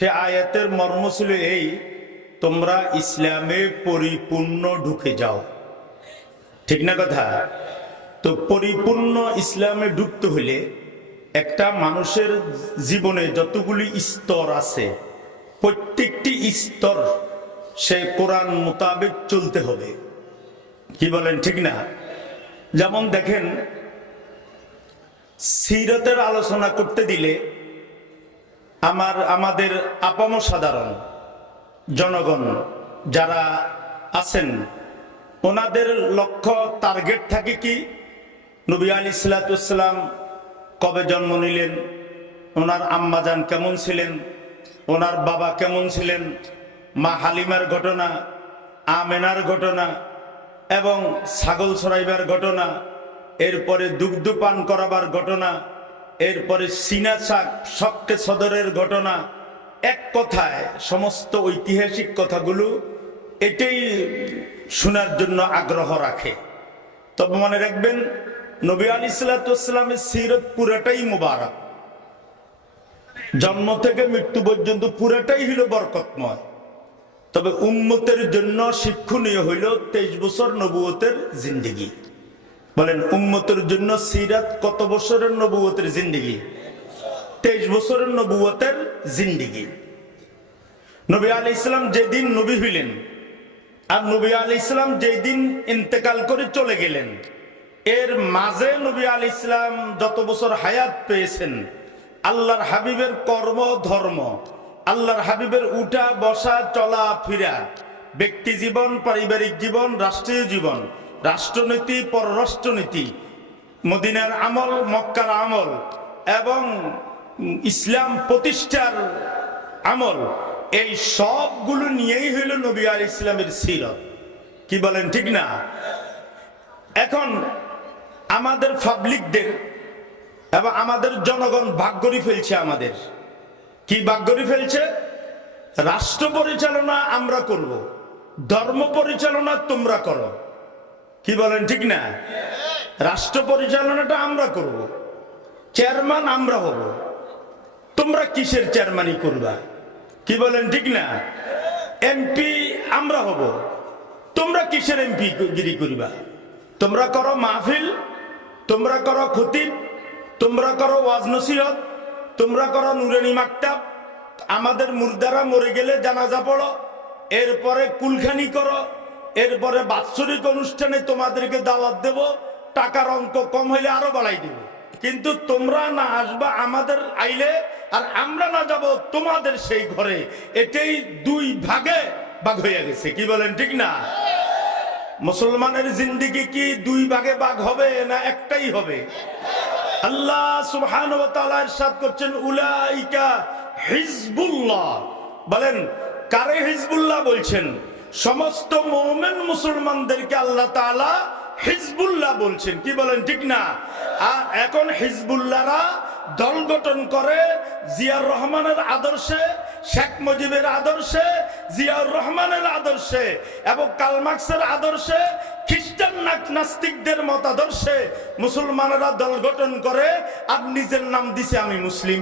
সে আয়াতের মর্ম ছিল এই, তোমরা ইসলামে পরিপূর্ণ ঢুকে যাও। ঠিক না কথা? তো পরিপূর্ণ ইসলামে ঢুকতে হলে একটা মানুষের জীবনে যতগুলি স্তর আছে, প্রত্যেকটি স্তর সে কোরআন মোতাবেক চলতে হবে। কি বলেন, ঠিক না? যেমন দেখেন, সিরতের আলোচনা করতে দিলে আমার, আমাদের আপাম সাধারণ জনগণ যারা আছেন, ওনাদের লক্ষ্য টার্গেট থাকে কি? নবী আলী সালাতাম কবে জন্ম নিলেন? ওনার আম্মাজান কেমন ছিলেন? ওনার বাবা কেমন ছিলেন? মা হালিমার ঘটনা, আমেনার ঘটনা এবং ছাগল ছড়াইবার ঘটনা, এরপরে দুগ্ধ পান করাবার ঘটনা এরপরে সিনা শাক শক্কে সদরের ঘটনা। এক কথায় সমস্ত ঐতিহাসিক কথাগুলো এটাই শোনার জন্য আগ্রহ রাখে। তবে মনে রাখবেন, নবী আলী সাল্লামের সিরত পুরাটাই মুবারক। জন্ম থেকে মৃত্যু পর্যন্ত পুরাটাই হইল বরকতময়। তবে উম্মতের জন্য শিক্ষণীয় হইল তেইশ বছর নবুয়তের জিন্দিগি। বলেন, উম্মতের জন্য সিরাত কত বছরের নবুয়তের জিন্দিগি? তেইশ বছরের নবুয়তের জিন্দিগি। নবী আলি ইসলাম যেদিন নবী হইলেন, আর নবী আলি ইসলাম যেদিন ইন্তেকাল করে চলে গেলেন, এর মাঝে নবী আলি ইসলাম যত বছর হায়াত পেয়েছেন, আল্লাহর হাবিবের কর্ম, ধর্ম, আল্লাহর হাবিবের উঠা, বসা, চলা, ফিরা, ব্যক্তি জীবন, পারিবারিক জীবন, রাষ্ট্রীয় জীবন রাষ্ট্রনীতি, পররাষ্ট্রনীতি, মদিনার আমল, মক্কার আমল এবং ইসলাম প্রতিষ্ঠার আমল, এই সবগুলো নিয়েই হইল নবী আল ইসলামের সিরত। কি বলেন, ঠিক না? এখন আমাদের পাবলিকদের এবং আমাদের জনগণ ভাগ করে ফেলছে আমাদের। কি ভাগ করে ফেলছে? রাষ্ট্র পরিচালনা আমরা করব, ধর্ম পরিচালনা তোমরা করো। কি বলেন, ঠিক না? রাষ্ট্র পরিচালনাটা আমরা করব। চেয়ারম্যান আমরা হব। তোমরা কিসের চেয়ারম্যানই করবা? কি বলেন, ঠিক না? এমপি আমরা হব। তোমরা কিসের এমপি গিরি করিবা? তোমরা করো মাহফিল, তোমরা করো খতিব, তোমরা করো ওয়াজ নসিহত, তোমরা করো নুরানি মাকতাব। আমাদের মুর্দারা মরে গেলে জানাজা পড়ো, এরপরে কুলখানি করো এরপরে বাৎসরিক অনুষ্ঠানে তোমাদেরকে দাওয়াত দেব, টাকার অঙ্ক কম হইলে আরও বাড়াই দেব। কিন্তু তোমরা না আসবা আমাদের আইলে, আর আমরা না যাব তোমাদের সেই ঘরে। এটাই দুই ভাগে ভাগ হয়ে গেছে, কি বলেন ঠিক না? মুসলমানের জিন্দিগি কি দুই ভাগে ভাগ হবে না একটাই হবে? আল্লাহ সুবহান ওয়া তাআলা ইরশাদ করছেন, উলাইকা হিজবুল্লাহ। বলেন, কারে হিজবুল্লাহ বলছেন? সমস্ত মুমিন মুসলমানদেরকে আল্লাহ তাআলা হিজবুল্লাহ বলছেন। কি বলেন, ঠিক না? আর এখন হিজবুল্লাহরা দল গঠন করে জিয়াউর রহমানের আদর্শে, শেখ মুজিবের আদর্শে, জিয়াউর রহমানের আদর্শে এবং কালমার্কসের আদর্শে, খ্রিস্টান নাস্তিকদের মতাদর্শে মুসলমানেরা দল গঠন করে, আর নিজের নাম দিছে আমি মুসলিম।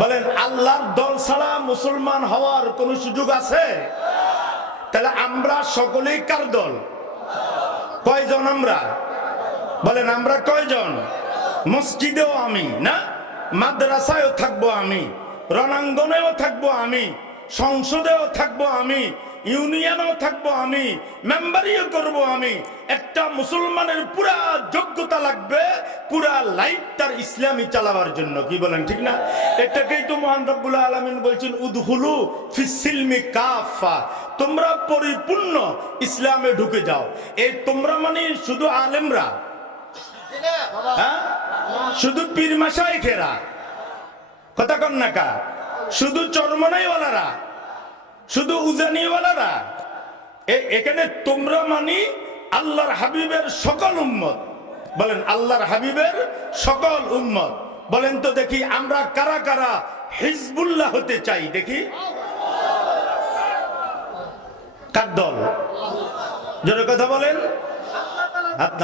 বলেন, আল্লাহর দল ছাড়া মুসলমান হওয়ার কোন সুযোগ আছে? তাহলে আমরা সকলেই কার দল? কয়জন আমরা? বলেন, আমরা কয়জন? মসজিদেও আমি, না? মাদ্রাসায়ও থাকব আমি, রণাঙ্গনেও থাকব আমি, সংসদেও থাকব আমি ইউনিয়নেও থাকব আমি, মেম্বারিও করব আমি। একটা মুসলমানের পুরা যোগ্যতা লাগবে, পুরা লাইফ তার ইসলামী চালাবার জন্য। কি বলেন, ঠিক না? এটাকেই তো মহান রব্বুল আলমিন বলছেন উদহুলু ফিসিলমি কাফা। তোমরা পরিপূর্ণ ইসলামে ঢুকে যাও। এই তোমরা মানে শুধু আলেমরা? হ্যাঁ? শুধু পীর মাসাই খেরা কথা কন না কা? শুধু চরমনাইওয়ালারা? শুধু উজানিওয়ালারা। এখানে তোমরা মানি আল্লাহর হাবিবের সকল উম্মত। বলেন, আল্লাহর হাবিবের সকল উম্মত। বলেন তো দেখি, আমরা কারা কারা হিজবুল্লাহ হতে চাই, দেখি। কার দল? জোরে কথা বলেন। হাত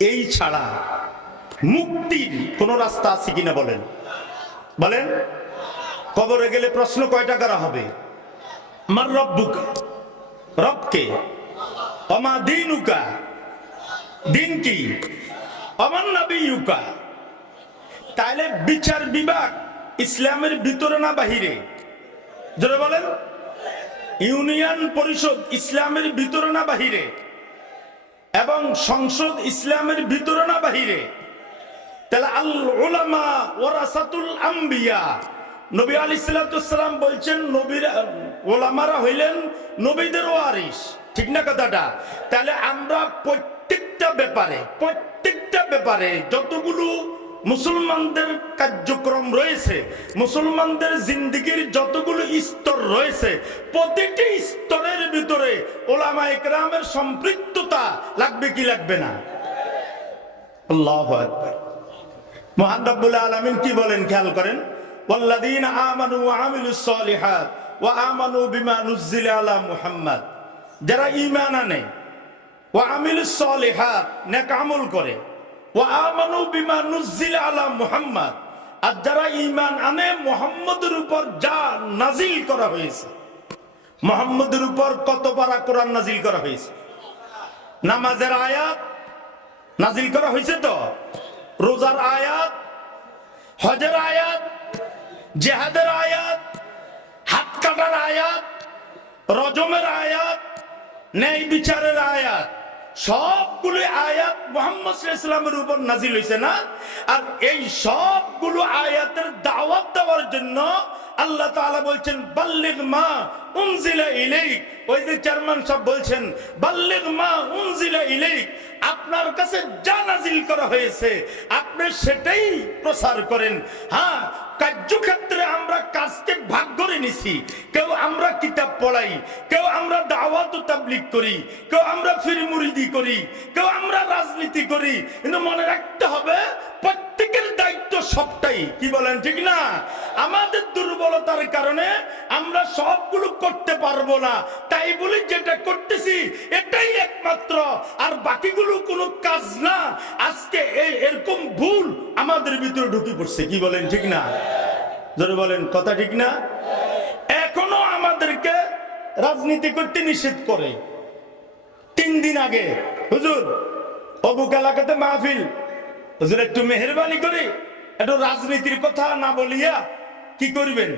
এই ছাড়া মুক্তির কোন রাস্তা আছে কিনা বলেন। বলেন। কবরে গেলে প্রশ্ন কয়টা করা হবে? আমার রব্বুকা। রবকে। অমা দিনুকা। দিন কি অমান নবীকা তাইলে বিচার বিভাগ ইসলামের ভিতরে না বাহিরে? জোরে বলেন। ইউনিয়ন পরিষদ ইসলামের ভিতরে না বাহিরে? এবং সংসদ ইসলামের ভিতরে না বাহিরে? তাহলে আল ওলামা ওরাসাতুল আম্বিয়া। নবী আলী সাল্লাম বলছেন, নবীর ওলামারা হইলেন নবীদের ওয়ারিস ঠিক না কথাটা? তাহলে আমরা প্রত্যেকটা ব্যাপারে প্রত্যেকটা ব্যাপারে যতগুলো মুসলমানদের কার্যক্রম রয়েছে, মুসলমানদের জিন্দিগির যতগুলো স্তর রয়েছে, প্রতিটি স্তরের ভিতরে ওলামা একরামের সম্পৃক্ততা লাগবে কি লাগবে না? আল্লাহ মহান রব্বুল আলামিন কি বলেন, খেয়াল করেন? ওয়া আমিলুস সালিহাত ওয়া আমানু বিমা নুজ্জিলা আলা মুহাম্মদ। যারা ঈমান আনে, ওয়া আমিলুস সালিহাত, নেক আমল করে, ওয়া আমানু বিমা নুজ্জিলা আলা মুহাম্মদ। আর যারা ঈমান আনে, মুহাম্মদের উপর যা নাজিল করা হয়েছে, মুহাম্মদের উপর কত পারা কোরআন নাজিল করা হয়েছে? নামাজের আয়াত নাজিল করা হয়েছে তো? রোজার আয়াত, হজের আয়াত জেহাদের আয়াত, হাত কাটার আয়াত, রজমের আয়াত, ন্যায় বিচারের আয়াত সবগুলো আয়াত মোহাম্মদ ইসলামের উপর নাজিল হয়েছে না? আর এই সবগুলো আয়াতের দাওয়াত দেওয়ার জন্য আল্লাহ তাআলা বলছেন, বাল্লিগ মা উনজিলা ইলাইক। ওই যে চেয়ারম্যান সব বলছেন, বাল্লিগ মা উনজিলা ইলাইক। আপনার কাছে যা নাজিল করা হয়েছে আপনি সেটাই প্রসার করেন। হ্যাঁ কার্যক্ষেত্রে আমরা কাজকে ভাগ করে নিছি। কেউ আমরা কিতাব পড়াই, কেউ আমরা দাওয়াত তাবলিক করি, কেউ আমরা ফিরমুরিদি করি, কেউ আমরা রাজনীতি করি। কিন্তু মনে রাখতে হবে প্রত্যেকের দায়িত্ব সবটাই, কি বলেন, ঠিক না? আমাদের দুর্বলতার কারণে আমরা সবগুলো করতে পারব না। তাই বলি যেটা করতেছি, এটাই একমাত্র, আর বাকিগুলো কোনো কাজ না। আজকে এরকম ভুল আমাদের ভিতরে ঢুকে পড়ছে, কি বলেন, ঠিক না? জোরে বলেন, কথা ঠিক না? এখনও আমাদেরকে রাজনীতি করতে নিষেধ করে। তিন দিন আগে, হুজুর, অবুক এলাকাতে মাহফিল। একটু মেহরবানি করে একটু রাজনীতির কথা না বলিয়া কি করবেন?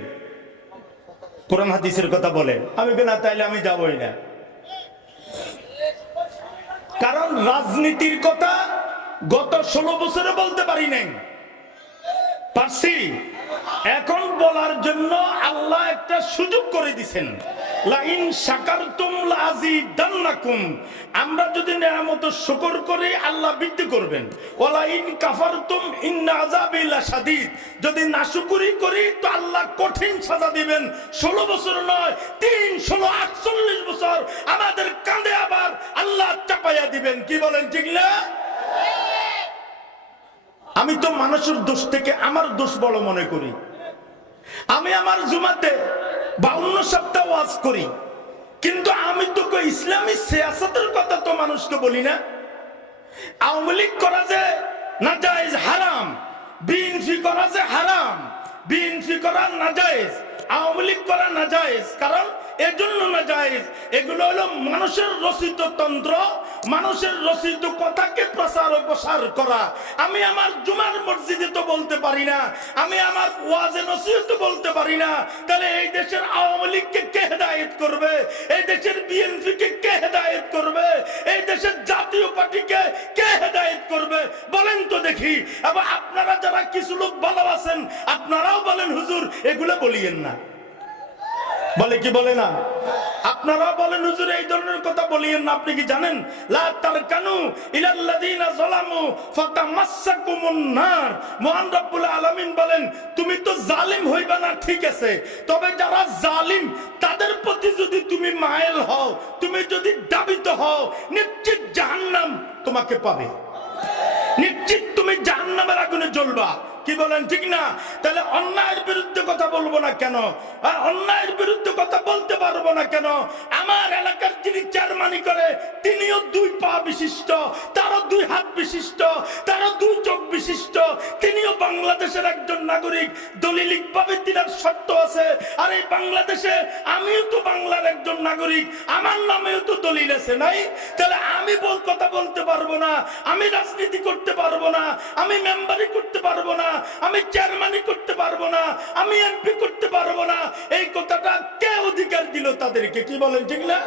কোরআন হাদিসের কথা বলেন। আমি না, তাইলে আমি যাবই না। কারণ রাজনীতির কথা গত ষোলো বছরে বলতে পারি নাই। পারছি? এখন বলার জন্য আল্লাহ একটা সুযোগ করে দিছেন। আমরা যদি নিয়ামত শুকর করি, আল্লাহ বৃদ্ধি করবেন। ওয়ালাইন কাফারতুম ইন্না যদি নাশুকরি করি, তো আল্লাহ কঠিন সাজা দিবেন। 16 বছর নয় 3 16 48 বছর আমাদের কাঁধে আবার আল্লাহ চাপাইয়া দিবেন। কি বলেন ঠিক না? আমি তো মানুষের দোষ থেকে আমার দোষ বড় মনে করি। আমি আমার জুমাতে বা অন্য সপ্তাহ ওয়াজ করি। কিন্তু আমি তো ইসলামী সিয়াসতের কথা তো মানুষকে বলি না। আওয়ামী লীগ করা যে না জায়েজ হারাম, বিএনপি করা যে হারাম, বিএনপি করা না জায়েজ আওয়ামী লীগ করা না জায়েজ কারণ এজন্য না এগুলো হলো মানুষের রচিত তন্ত্র, মানুষের রচিত কথাকে প্রচার ও প্রসার করা। আমি আমার জুমার মসজিদে তো বলতে পারি না, আমি আমার ওয়াজে নসিহত বলতে পারি না। তাহলে এই দেশের আওয়ামী লীগকে কে হেদায়েত করবে? এই দেশের বিএনপি কে কে হেদায়েত করবে? এই দেশের জাতীয় পার্টিকে কে হেদায়েত করবে? বলেন তো দেখি। আবার আপনারা যারা কিছু লোক ভালো আছেন আপনারাও বলেন, হুজুর, এগুলো বলিয়েন না। বলে কি বলে না? আপনারা বলেন, হুজুর, এই ধরনের কথা বলিয়েন না। আপনি কি জানেন? লা তারকানু ইলাল্লাযিনা যালামু ফাতামাসসাকুমুন নার। মহান রব্বুল আলামিন বলেন, তুমি তো জালিম হইবা না, ঠিক আছে। তবে যারা জালিম, তাদের প্রতি যদি তুমি মায়েল হও, তুমি যদি দাবিত হও, নিশ্চিত জাহান্নাম তোমাকে পাবে। নিশ্চিত তুমি জাহান্নামের আগুনে জ্বলবা। কি বলেন, ঠিক না? তাহলে অন্যায়ের বিরুদ্ধে কথা বলব না কেন? আর অন্যায়ের বিরুদ্ধে কথা বলতে পারব না কেন? আমার এলাকার যিনি চেয়ারমানি করে, তিনিও দুই পা বিশিষ্ট, তারও দুই হাত বিশিষ্ট, তারও দুই চোখ বিশিষ্ট। তিনিও বাংলাদেশের একজন নাগরিক দলিলিক ভাবে তিনার শর্ত আছে। আর এই বাংলাদেশে আমিও তো বাংলার একজন নাগরিক, আমার নামেও তো দলিল আছে, নাই? তাহলে আমি বল, কথা বলতে পারব না, আমি রাজনীতি করতে পারব না, আমি মেম্বারি করতে পারব না। আমি চেয়ারম্যানই করতে পারব না, আমি এমপি করতে পারব না। এই কথাটা কে অধিকার দিল তাদেরকে? কি বলেন, ঠিক না?